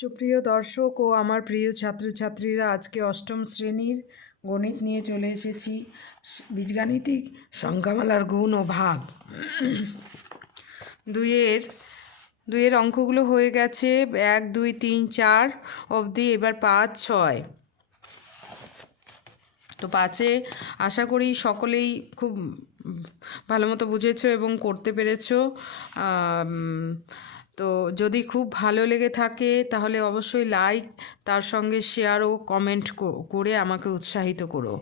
সুপ্রিয় দর্শক ও আমার প্রিয় ছাত্রছাত্রীরা, আজকে অষ্টম শ্রেণীর গণিত নিয়ে চলে এসেছি। বীজগাণিতিক সংখ্যামালার গুণ ও ভাগ। দুইয়ের অঙ্কগুলো হয়ে গেছে, 1 2 3 4 অবধি। এবার 5 6। তো 5-এ আশা করি সকলেই খুব ভালো মতো বুঝেছো এবং করতে পেরেছো। তো যদি খুব ভালো লেগে থাকে তাহলে অবশ্যই লাইক, তার সঙ্গে শেয়ার ও কমেন্ট করে আমাকে উৎসাহিত করো।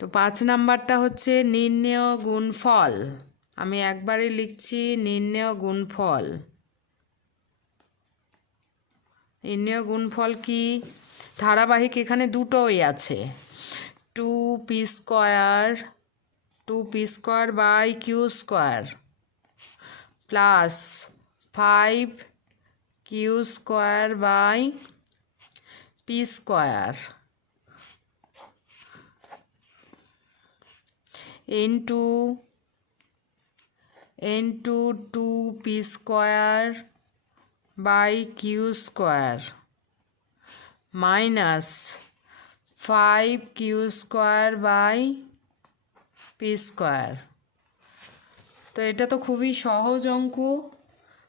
তো 5 নাম্বারটা হচ্ছে নির্ণেয় গুণফল। আমি একবারে লিখছি নির্ণেয় গুণফল। নির্ণেয় গুণফল কি? ধারাবাহিক এখানে দুটোই আছে। 2p² by q² plus 5q² by p² into 2p² by q² minus 5q² by p²। তো এটা তো খুবই সহজ অঙ্ক।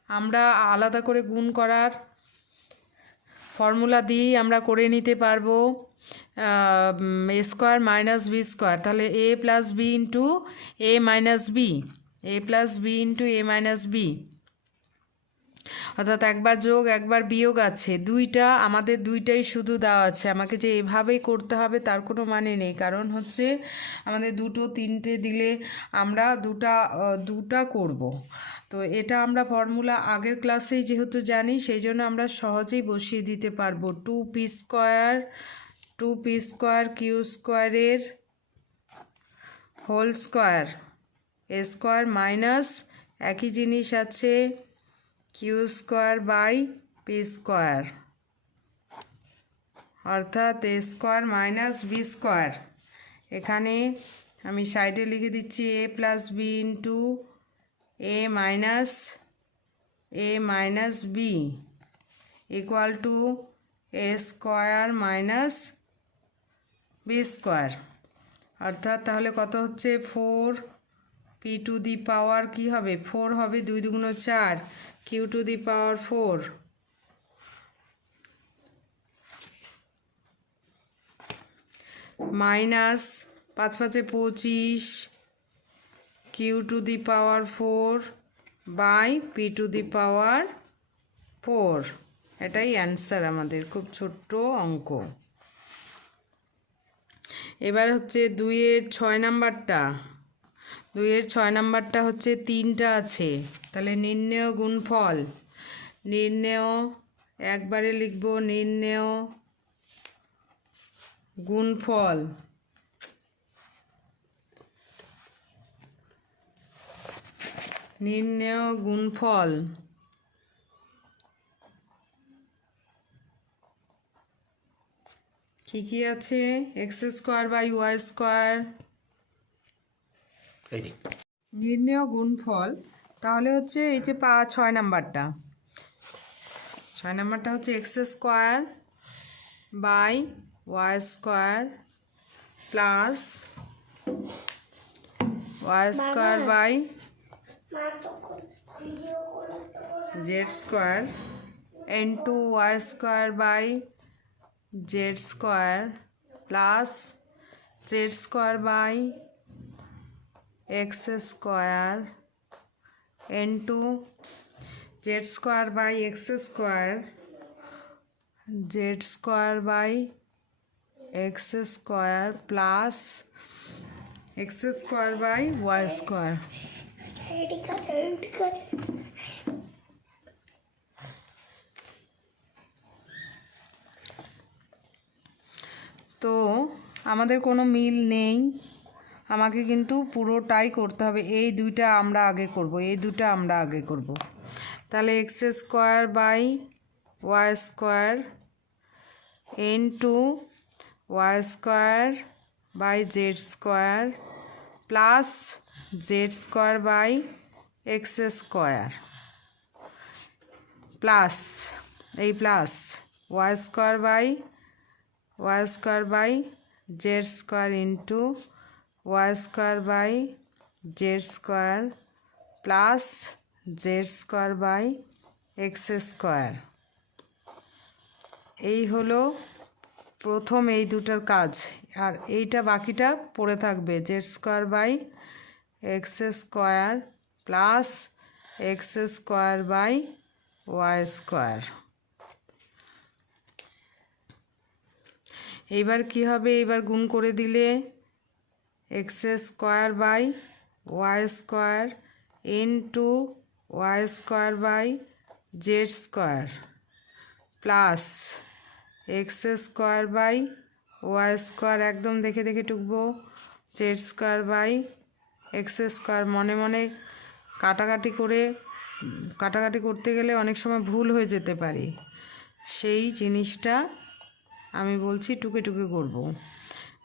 আমরা আলাদা করে গুণ করার ফর্মুলা দিয়েই আমরা করে নিতে পারবো। a² মাইনাস b², তাহলে a plus B into A minus B, অর্থাৎ একবার যোগ একবার বিয়োগ আছে। আমাদের দুইটাই শুধু দেওয়া আছে। আমাকে যে এভাবেই করতে হবে তার কোনো মানে নেই, কারণ হচ্ছে আমাদের 2 3টে দিলে আমরা দুটা করব। তো এটা আমরা ফর্মুলা আগের ক্লাসেই যেহেতু জানি, সেই জন্য আমরা সহজেই বসিয়ে দিতে পারবো। 2p² q² whole square a² minus একই জিনিস আছে q² বাই p², অর্থাৎ a² মাইনাস b²। এখানে আমি সাইডে লিখে দিচ্ছি a plus B into A minus B equal to a² minus b²। অর্থাৎ তাহলে কত হচ্ছে 4p² কি হবে? 4 হবে, 2 2 4, q⁴ minus 5 5 25 q⁴ by p⁴। এটাই অ্যান্সার আমাদের, খুব ছোট্ট অঙ্ক। এবার হচ্ছে 2-এর 6 নাম্বারটা হচ্ছে 3টা আছে। তাহলে নির্ণেয় গুণফল, একবারে লিখব নির্ণেয় গুণফল। কি আছে? x² by y²। নির্ণেয় গুণফল তাহলে হচ্ছে এই যে 6 নাম্বারটা হচ্ছে x² by y² plus y² by z² into y² by z² plus z² by x² into z² by x² by x² plus x² by y²। তো আমাদের কোনো মিল নেই, আমাকে কিন্তু পুরোটাই করতে হবে। এই দুটো আমরা আগে করব। তাহলে x² by y² into y² by z² plus z² by x² plus এই plus Y square by Z square into Y square by Z square plus Z square by x square. এই হলো প্রথম এই দুটার কাজ। আর এইটা বাকিটা পড়ে থাকবে Z square by x square plus x square by Y square. এইবার কি হবে, এইবার গুণ করে দিলে x square by Y square into Y square by Z square plus x square by Y square, একদম দেখে দেখে টুকবো, z square by x square. মনে মনে কাটাকাটি করতে গেলে অনেক সময় ভুল হয়ে যেতে পারে, সেই জিনিসটা আমি বলছি টুকে টুকে করব।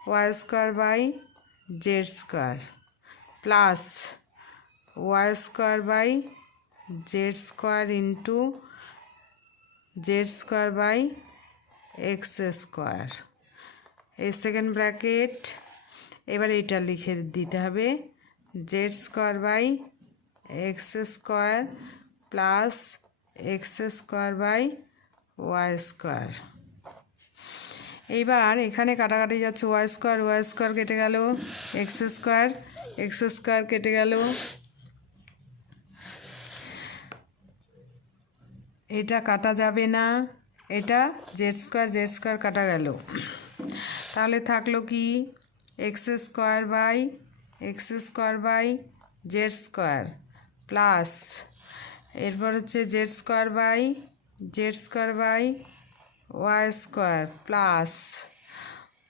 Y square by Z square plus Y square by Z square into Z square by x square, এই সেকেন্ড ব্র্যাকেট। এবার এটা লিখে দিতে হবে Z square by x square plus x square by Y square. এইবার এখানে কাটাকাটি যাচ্ছে, ওয়াই স্কোয়ার কেটে গেল, এক্স স্কোয়ার কেটে গেল, এটা কাটা যাবে না, এটা জেড স্কোয়ার কাটা গেল। তাহলে থাকলো কি X square by Z square plus এরপর হচ্ছে Z square by Y square plus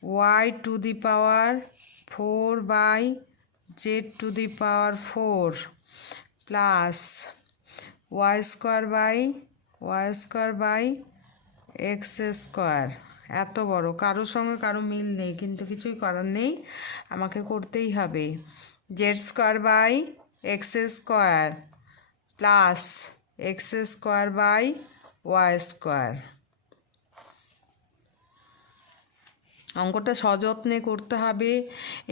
Y to the power 4 by Z to the power 4 plus Y square by x square. এত বড়, কারোর সঙ্গে কারো মিল নেই, কিন্তু কিছুই করার নেই, আমাকে করতেই হবে। Z square by x square plus x square by Y square. অঙ্কটা সযত্নে করতে হবে।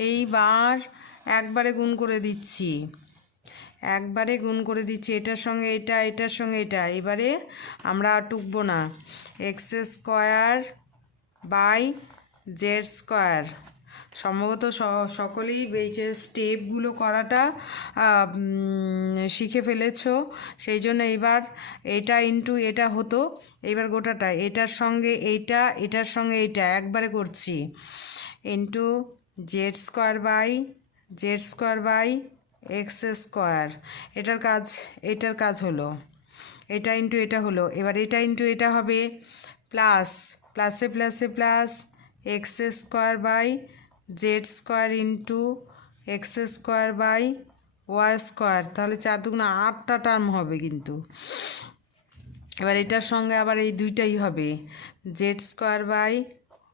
এইবার একবারে গুণ করে দিচ্ছি, এটার সঙ্গে এটার সঙ্গে এটা। এবারে আমরা আর টুকবো না, X square by Z square. সম্ভবত সকলেই এই যে স্টেপগুলো করাটা শিখে ফেলেছো, সেই জন্য এইবার এটা ইন্টু এটা হতো, এইবার গোটাটা এটার সঙ্গে এটার সঙ্গে এইটা একবারে করছি, into Z square by x square. এটার কাজ হলো, এটা ইন্টু এটা হলো। এবার এটা ইন্টু এটা হবে প্লাসে X square by Z square into x square by Y square. তাহলে 4 দুগুণে 8টা টার্ম হবে কিন্তু। এবার এটার সঙ্গে আবার এই দুইটাই হবে, Z square by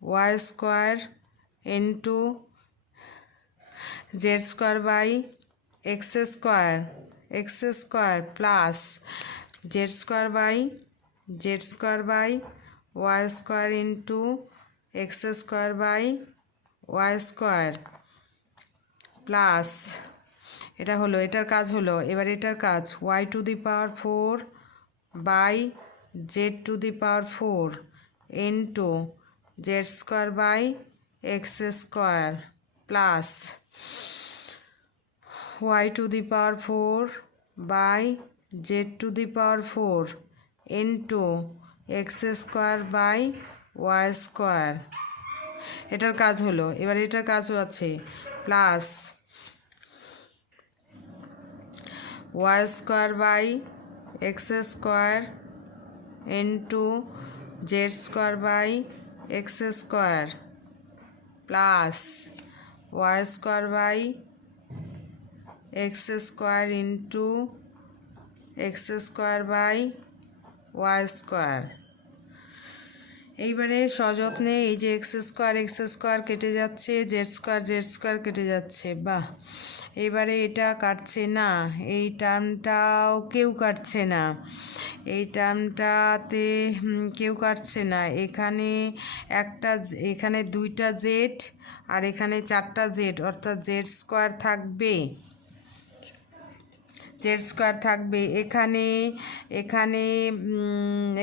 Y square into Z square by x square plus Z square by Y square into x square by Y square plus এটা হলো, এটার কাজ হলো। এবার এটার কাজ Y to the power 4 by Z to the power 4 into Z square by x square plus Y to the power 4 by Z to the power 4 into x square by Y square. এটার কাজ হলো। এবার এটার কাজও আছে, plus Y square by x square into Z square by x square plus Y square by x square into x square by Y square. এইবারে সযত্নে এই যে এক্স স্কোয়ার কেটে যাচ্ছে, জেড স্কোয়ার কেটে যাচ্ছে। বাহ, এবারে এটা কাটছে না, এই টার্মটাও কেউ কাটছে না, এই টার্মটাতে কেউ কাটছে না। এখানে দুইটা জেড আর এখানে চারটা জেড, অর্থাৎ জেড স্কোয়ার থাকবে, জেড স্কোয়ার থাকবে। এখানে এখানে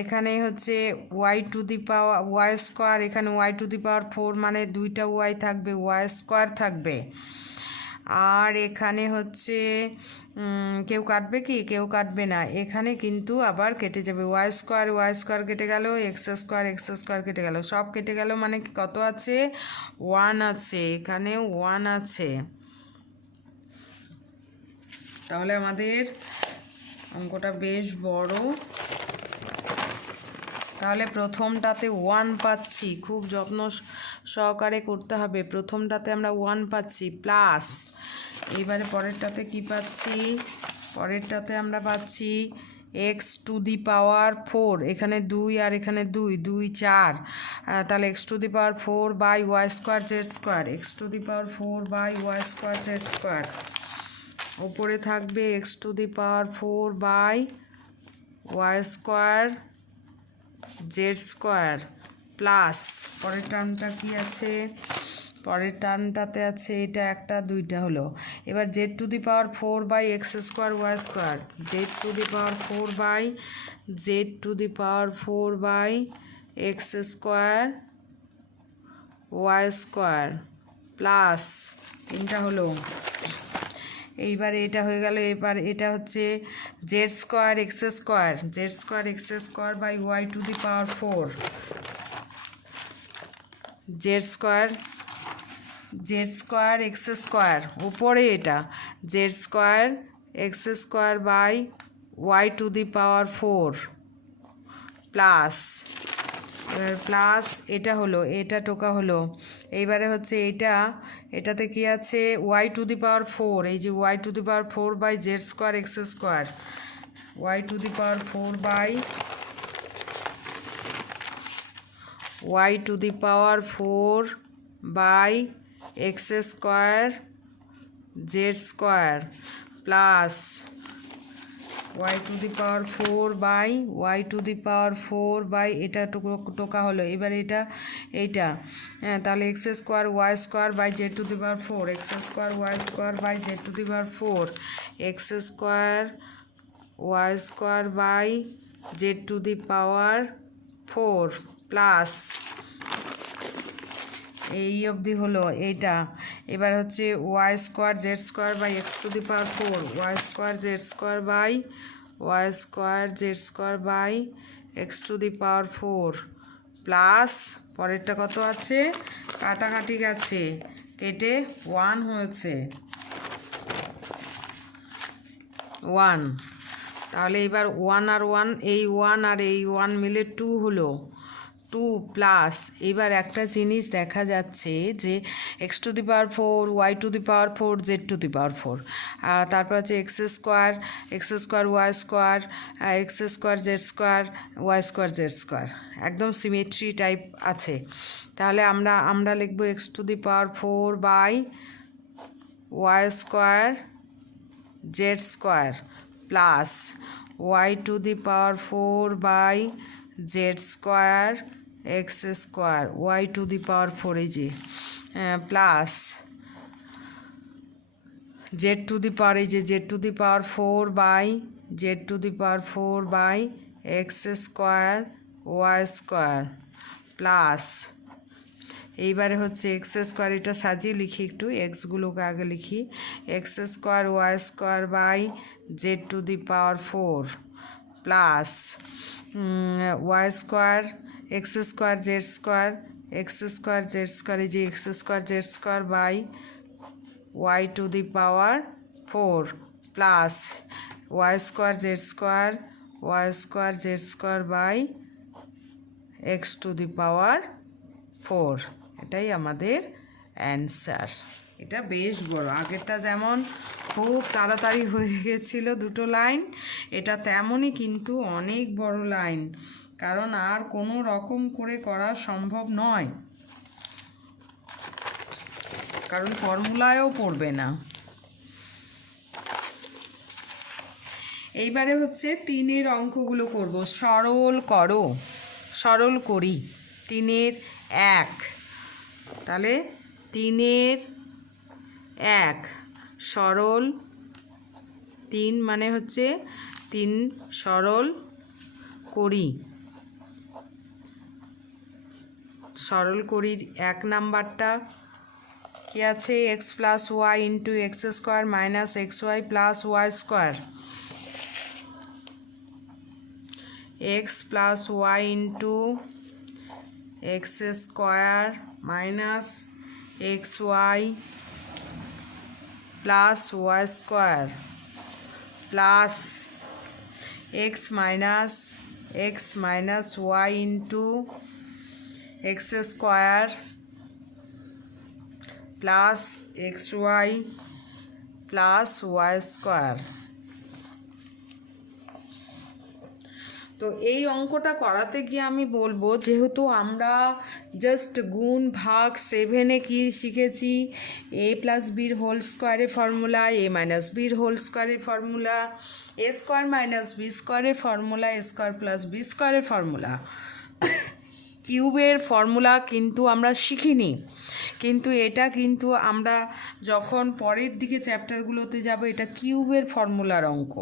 এখানে হচ্ছে Y to the power Y square, এখানে ওয়াই টু দি পাওয়ার 4 মানে দুইটা ওয়াই থাকবে, ওয়াই স্কোয়ার থাকবে। আর এখানে হচ্ছে কেউ কাটবে কি? কেউ কাটবে না। এখানে কিন্তু আবার কেটে যাবে, ওয়াই স্কোয়ার কেটে গেল, এক্স স্কোয়ার কেটে গেল, সব কেটে গেল। মানে কত আছে? 1 আছে, এখানে 1 আছে। তাহলে আমাদের অঙ্কটা বেশ বড়। তাহলে প্রথমটাতে 1 পাচ্ছি, খুব যত্ন সহকারে করতে হবে। প্রথমটাতে আমরা 1 পাচ্ছি প্লাস, এইবারে পরেরটাতে কি পাচ্ছি? পরেরটাতে আমরা পাচ্ছি এক্স টু দি পাওয়ার 4, এখানে 2 আর এখানে 2, 2 4, তাহলে x to the power 4 by Y square z square, x to the power 4 by Y square z square. উপরে থাকবে x to the power 4 by Y square z square plus, পরের টার্মটা কি আছে? পরের টার্মটাতে আছে এটা একটা, দুইটা হলো। এবার z to the power 4 by x square y square, z to the power 4 by Z to the power 4 by x square y square plus, তিনটা হলো। এইবারে এটা হয়ে গেল। এবার এটা হচ্ছে Z square x square by y to the power 4, z square x square, উপরে এটা z square x square by y to the power 4 plus, এবার প্লাস এটা হলো, এটা টোকা হলো। এইবারে হচ্ছে এটাতে কি আছে? ওয়াই টু দি পাওয়ার 4, এই যে y to the power 4 by Z square x square, y to the power 4 by y to the power 4 by x square z square plus Y to the power 4 by y to the power 4 by এটা টোকা হলো। এবার এইটা তাহলে x square y square by Z to the power 4, x square y square by Z to the power 4, x square y square by Z to the power 4 plus, এই অবধি হলো এইটা। এবার হচ্ছে y square z square by x to the power 4, y square z square by Y square z square by x to the power 4 plus, পরেরটা কত আছে? কাটাকাটি গেছে, কেটে 1 হয়েছে, 1। তাহলে এবার 1 আর 1, এই 1 আর এই 1 মিলে 2 হলো, 2 প্লাস। এবার একটা জিনিস দেখা যাচ্ছে যে x to the power 4 y to the power 4 z to the power 4, তারপর আছে x square y square x square z square y square z square, একদম সিমেট্রি টাইপ আছে। তাহলে আমরা লিখব x to the power 4 by Y square z square plus Y to the power 4 by Z square x square y to the power 4, এই যে plus Z to the power, এই যে z to the power 4 by Z to the power 4 by x square y square plus, এইবারে হচ্ছে x square, এটা সাজিয়ে লিখি একটু, এক্সগুলোকে আগে লিখি, x square y square by Z to the power 4 plus Y square x square z square এই যে x square z square by y to the power 4 plus Y square z square by x to the power 4, এটাই আমাদের answer. এটা বেশ বড়, আগেরটা যেমন খুব তাড়াতাড়ি হয়ে গেছিলো দুটো লাইন, এটা তেমনই কিন্তু অনেক বড় লাইন, কারণ আর কোনো রকম করে করা সম্ভব নয়, কারণ ফর্মুলায়ও পড়বে না। এইবারে হচ্ছে 3-এর অঙ্কগুলো করব। সরল করো, সরল করি। 3-এর 1, তাহলে 3-এর 1 সরল, 3 মানে হচ্ছে 3 সরল করি। সরল করির 1 নাম্বারটা কি আছে? X plus y into x square minus x y plus Y square. X plus y into x square minus x y plus Y square plus x minus y into x square plus x y plus Y square. তো এই অঙ্কটা করাতে গিয়ে আমি বলবো, যেহেতু আমরা just গুণ ভাগ 7-এ কি শিখেছি, এ প্লাস বির হোল স্কোয়ারের ফর্মুলা, এ মাইনাস বির হোল স্কোয়ারের ফর্মুলা, এ স্কোয়ার মাইনাস বি স্কোয়ারের ফর্মুলা, এ স্কোয়ার প্লাস বি স্কোয়ারের ফর্মুলা, কিউবের ফর্মুলা কিন্তু আমরা শিখিনি। কিন্তু এটা কিন্তু আমরা যখন পরের দিকে চ্যাপ্টারগুলোতে যাব, এটা কিউবের ফর্মুলার অঙ্ক,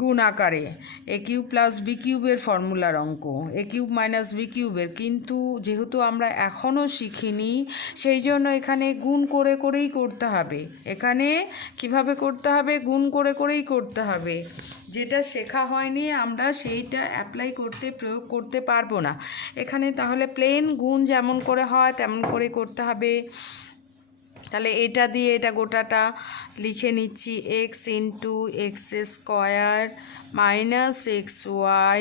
গুণ আকারে এ কিউব প্লাস বি কিউবের ফর্মুলার অঙ্ক, এ কিউব মাইনাস বি কিউবের। কিন্তু যেহেতু আমরা এখনও শিখিনি, সেই জন্য এখানে গুণ করে করেই করতে হবে। এখানে কিভাবে করতে হবে? গুণ করে করেই করতে হবে। যেটা শেখা হয়নি আমরা সেইটা অ্যাপ্লাই করতে, প্রয়োগ করতে পারবো না এখানে। তাহলে প্লেন গুণ যেমন করে হয় তেমন করে করতে হবে। তাহলে এটা দিয়ে এটা গোটাটা লিখে নিচ্ছি, x into x square minus x y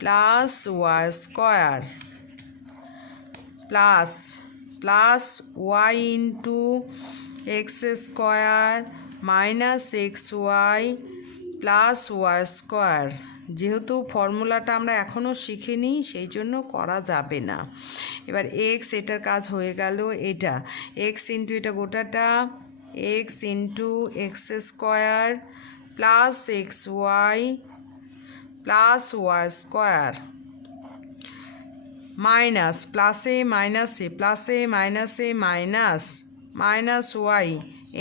plus Y square plus y into x square minus x y plus Y square. যেহেতু ফর্মুলাটা আমরা এখনও শিখিনি, সেই জন্য করা যাবে না। এবার এক্স, এটার কাজ হয়ে গেল। এটা এক্স ইন্টু এটা গোটাটা, x into x square plus x y plus Y square minus প্লাসে মাইনাসে minus y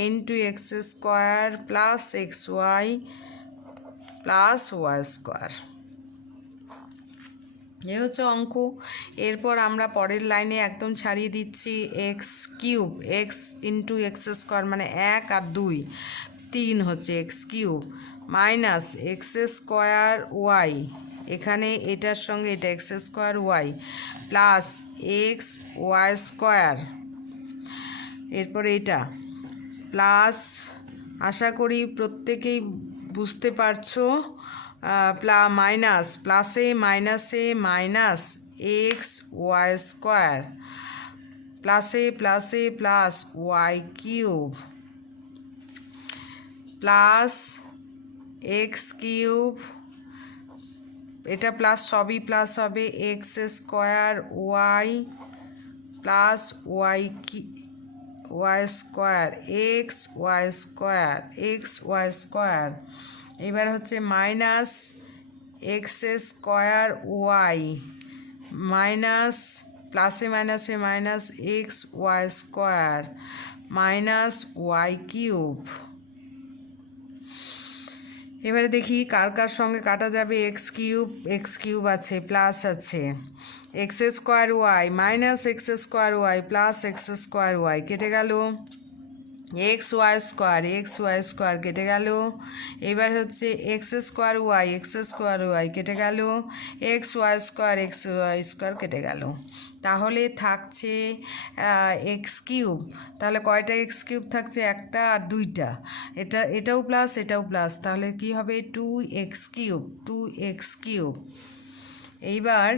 into x square plus x y plus Y square. এ হচ্ছে অঙ্ক। এরপর আমরা পরের লাইনে একদম ছাড়িয়ে দিচ্ছি, x cube, x into x square মানে 1 আর 2 3 হচ্ছে x cube minus x square y, এখানে এটার সঙ্গে এটা x square y plus x y square. এরপর এটা প্লাস, আশা করি প্রত্যেকেই বুঝতে পারছো, মাইনাস প্লাসে মাইনাস এক্স ওয়াই স্কোয়ার প্লাসে plus y cube plus x cube, এটা প্লাস সবই প্লাস হবে, x square y plus Y square x y square. এবার হচ্ছে minus x square y minus প্লাসে minus x y square minus y cube. এবারে দেখি কার কার সঙ্গে কাটা যাবে। এক্স কিউব আছে, প্লাস আছে x square y minus x square y plus x square y কেটে গেল, এক্স ওয়াই স্কোয়ার কেটে গেল। এবার হচ্ছে এক্স স্কোয়ার ওয়াই কেটে গেল, এক্স ওয়াই স্কোয়ার কেটে গেল। তাহলে থাকছে এক্স কিউব। তাহলে কয়টা এক্স কিউব থাকছে? একটা আর দুইটা, এটাও প্লাস, তাহলে কি হবে? 2x cube. এইবার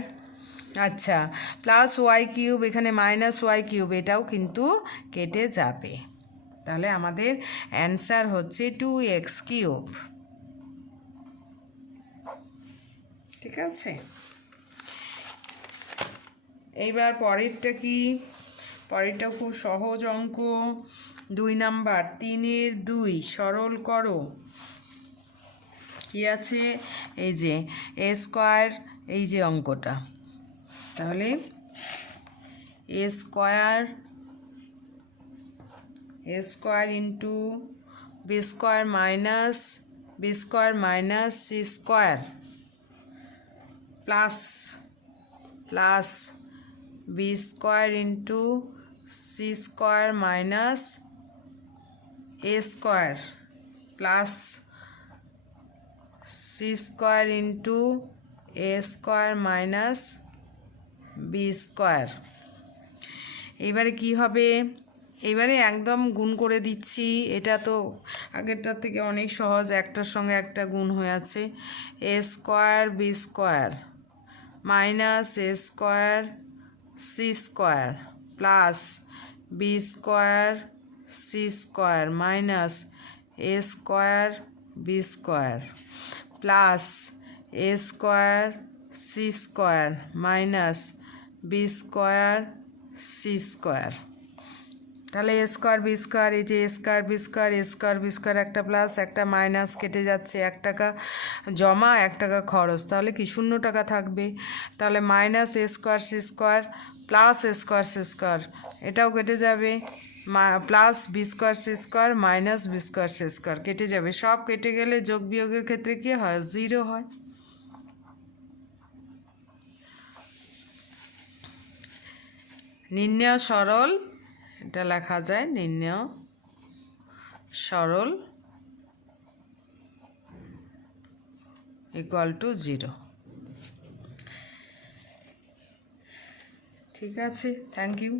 আচ্ছা, প্লাস ওয়াই কিউব, এখানে মাইনাস ওয়াই কিউব, এটাও কিন্তু কেটে যাবে। তাহলে আমাদের অ্যান্সার হচ্ছে 2x কিউব। ঠিক আছে, এইবার পরেরটা কি? পরেরটা খুব সহজ অঙ্ক, 2 নাম্বার, 3-এর 2 সরল করো। কি আছে এই যে এ স্কোয়ার, এই যে অঙ্কটা, তাহলে a square into b square minus c square plus b square into c square minus a square plus c square into a square minus b square. এবারে কি হবে, এবারে একদম গুণ করে দিচ্ছি, এটা তো আগেরটার থেকে অনেক সহজ, একটার সঙ্গে একটা গুণ হয়ে আছে। A square b square minus a square c square plus b square c square minus a square b square plus a square c square minus b square c square. তাহলে এ স্কোয়ার বি স্কোয়ার, এই যে a square b square একটা plus একটা minus কেটে যাচ্ছে, 1 টাকা জমা 1 টাকা খরচ, তাহলে কি 0 টাকা থাকবে। তাহলে minus a square c square plus a square c square, এটাও কেটে যাবে, plus b square c square minus b square c square কেটে যাবে। সব কেটে গেলে যোগ বিয়োগের ক্ষেত্রে কী হয়, 0 হয়। নির্ণয় সরল, এটা লেখা যায় নির্ণয় সরল ইকুয়াল টু 0। ঠিক আছে, থ্যাংক ইউ।